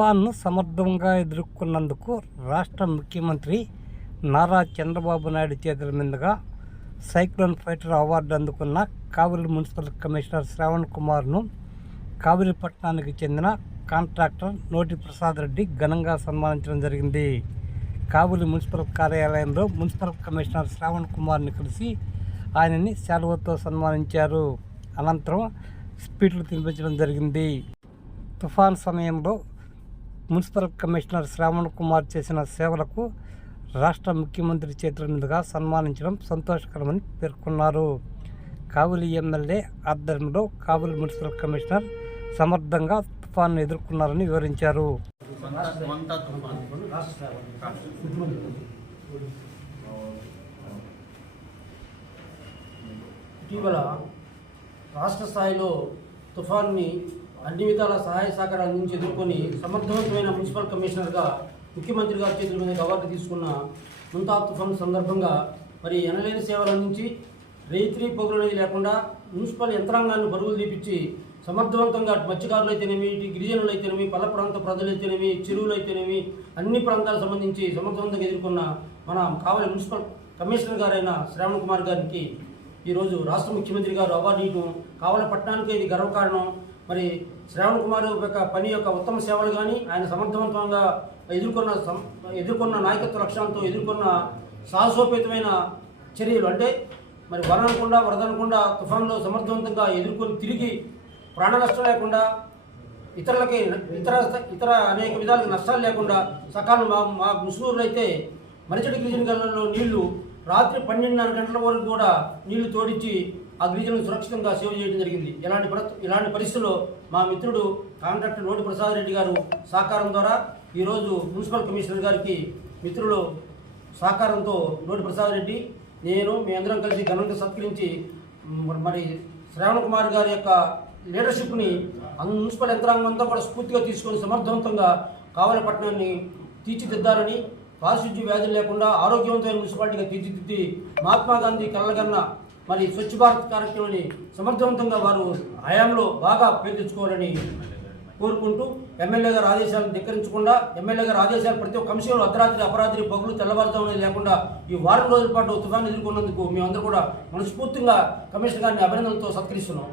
తుఫాన్ను సమర్థంగా ఎదుర్కొన్నందుకు రాష్ట్ర ముఖ్యమంత్రి నారా చంద్రబాబు నాయుడు చేతుల మీదుగా సైక్లోన్ ఫైటర్ అవార్డు అందుకున్న కావలి మున్సిపల్ కమిషనర్ శ్రావణ్ కుమార్ను కావలి చెందిన కాంట్రాక్టర్ నోటి ప్రసాద్ రెడ్డి ఘనంగా సన్మానించడం జరిగింది. కావలి మున్సిపల్ కార్యాలయంలో మున్సిపల్ కమిషనర్ శ్రావణ్ కుమార్ని కలిసి ఆయనని శాలువతో సన్మానించారు. అనంతరం స్పీట్లు తినిపించడం జరిగింది. తుఫాన్ సమయంలో మున్సిపల్ కమిషనర్ శ్రావణ్ కుమార్ చేసిన సేవలకు రాష్ట్ర ముఖ్యమంత్రి చేతుల మీదుగా సన్మానించడం సంతోషకరమని పేర్కొన్నారు. కావులి ఎమ్మెల్యే ఆధ్వర్యంలో కావులి మున్సిపల్ కమిషనర్ సమర్థంగా తుఫాను ఎదుర్కొన్నారని వివరించారు. ఇటీవల రాష్ట్ర స్థాయిలో తుఫాన్ని అన్ని విధాల సహాయ సహకారాల నుంచి ఎదుర్కొని సమర్థవంతమైన మున్సిపల్ కమిషనర్గా ముఖ్యమంత్రి గారి చేతుల మీద అవార్డు తీసుకున్న ముంతా తుఫాన్ సందర్భంగా మరి ఎనలేని సేవల నుంచి రైత్రి పొగులు అనేది లేకుండా మున్సిపల్ యంత్రాంగాన్ని బరువులు తీపిచ్చి సమర్థవంతంగా అటు మత్స్యకారులు అయితేనేమి ఇటు గిరిజనులు అయితేనేమి పల్ల ప్రాంత ప్రజలు అయితేనేమి చెరువులు అయితేనేమి అన్ని ప్రాంతాలకు సంబంధించి సమర్థవంతంగా ఎదుర్కొన్న మన కావలి మున్సిపల్ కమిషనర్ గారైన శ్రావణ్ కుమార్ గారికి ఈరోజు రాష్ట్ర ముఖ్యమంత్రి గారు అవార్డు ఇవ్వడం కావలి పట్టణానికి ఇది గర్వకారణం. మరి శ్రావణ్ కుమార్ యొక్క పని యొక్క ఉత్తమ సేవలు కానీ ఆయన సమర్థవంతంగా ఎదుర్కొన్న సం- ఎదుర్కొన్న నాయకత్వ లక్ష్యాలతో ఎదుర్కొన్న సాహసోపేతమైన చర్యలు. అంటే మరి వర అనకుండా వరద అనకుండా తుఫాన్లో సమర్థవంతంగా ఎదుర్కొని తిరిగి ప్రాణ నష్టం లేకుండా ఇతరులకి ఇతర ఇతర అనేక విధాలకి నష్టాలు లేకుండా సకాలం మా మా ముసూరులో అయితే మరిచడి గిరిజన గల్లలో నీళ్ళు రాత్రి పన్నెండున్నర గంటల వరకు కూడా నీళ్ళు తోడించి ఆ గిరిజనులను సురక్షితంగా సేవ చేయడం జరిగింది. ఇలాంటి ఇలాంటి పరిస్థితుల్లో మా మిత్రుడు కాంట్రాక్టర్ నోటి ప్రసాద్ రెడ్డి గారు సహకారం ద్వారా ఈరోజు మున్సిపల్ కమిషనర్ గారికి మిత్రులు సహకారంతో నోటి ప్రసాద్ రెడ్డి నేను మీ అందరం కలిసి ఘనంగా సత్కరించి మరి శ్రావణ కుమార్ గారి యొక్క లీడర్షిప్ని మున్సిపల్ యంత్రాంగం అంతా కూడా స్ఫూర్తిగా తీసుకొని సమర్థవంతంగా కావలి పట్టణాన్ని తీర్చిదిద్దాలని పారిశుద్ధ్య వ్యాధులు లేకుండా ఆరోగ్యవంతమైన మున్సిపాలిటీగా తీర్చిదిద్ది మహాత్మా గాంధీ కళ్ళగన్న మరి స్వచ్ఛ భారత్ కార్యక్రమాన్ని సమర్థవంతంగా వారు హయాంలో బాగా పేరు తెచ్చుకోవాలని కోరుకుంటూ ఎమ్మెల్యే గారి ఆదేశాలను ధిక్కరించకుండా ఎమ్మెల్యే గారి ఆదేశాలు ప్రతి ఒక్క అంశంలో అర్ధరాత్రి అపరాత్రి పగులు తెల్లవారుతామని లేకుండా ఈ వారం రోజుల పాటు తుఫాను ఎదుర్కొన్నందుకు మేమందరూ కూడా మనస్ఫూర్తిగా కమిషనర్ గారిని అభినందనలతో సత్కరిస్తున్నాం.